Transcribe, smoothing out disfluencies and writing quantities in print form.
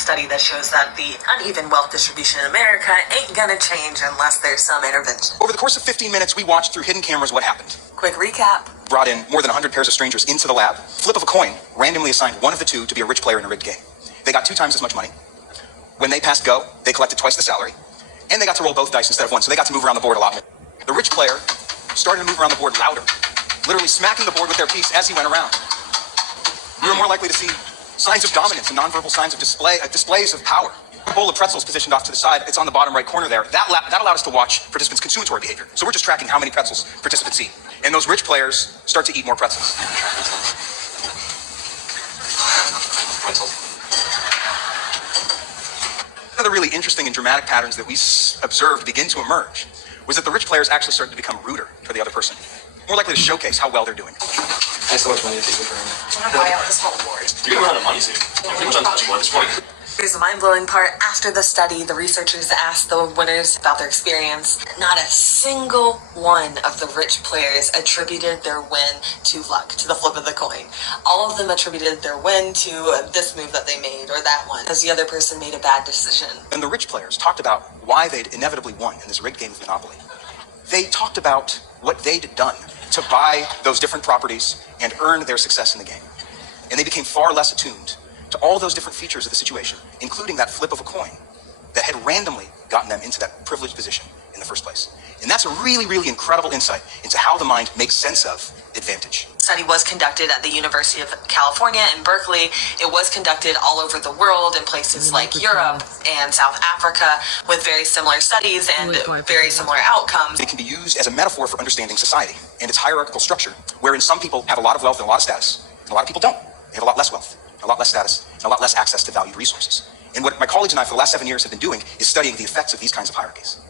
study that shows that the uneven wealth distribution in America ain't gonna change unless there's some intervention. Over the course of 15 minutes, we watched through hidden cameras what happened. Quick recap. Brought in more than 100 pairs of strangers into the lab. Flip of a coin, randomly assigned one of the two to be a rich player in a rigged game. They got 2 times as much money. When they passed go, they collected twice the salary. And they got to roll both dice instead of one, so they got to move around the board a lot more. The rich player started to move around the board louder, literally smacking the board with their piece as he went around. We were more likely to see signs of dominance and nonverbal signs of displays of power. A bowl of pretzels positioned off to the side, it's on the bottom right corner there. That allowed us to watch participants' consumatory behavior. So we're just tracking how many pretzels participants eat. And those rich players start to eat more pretzels. One of the really interesting and dramatic patterns that we observed begin to emerge was that the rich players actually started to become ruder for the other person. More likely to showcase how well they're doing. I so much money to take for him. I'm gonna buy out this whole board. You're gonna run out of money soon. You're pretty much untouchable at this point. Here's the mind-blowing part. After the study, the researchers asked the winners about their experience. Not a single one of the rich players attributed their win to luck, to the flip of the coin. All of them attributed their win to this move that they made or that one, as the other person made a bad decision. And the rich players talked about why they'd inevitably won in this rigged game of Monopoly. They talked about what they'd done to buy those different properties and earn their success in the game. And they became far less attuned to all those different features of the situation, including that flip of a coin that had randomly gotten them into that privileged position in the first place. And that's a really, really incredible insight into how the mind makes sense of advantage. The study was conducted at the University of California in Berkeley. It was conducted all over the world in places like Europe and South Africa with very similar studies and very similar outcomes. It can be used as a metaphor for understanding society and its hierarchical structure, wherein some people have a lot of wealth and a lot of status, and a lot of people don't. They have a lot less wealth, a lot less status, and a lot less access to valued resources. And what my colleagues and I for the last 7 years have been doing is studying the effects of these kinds of hierarchies.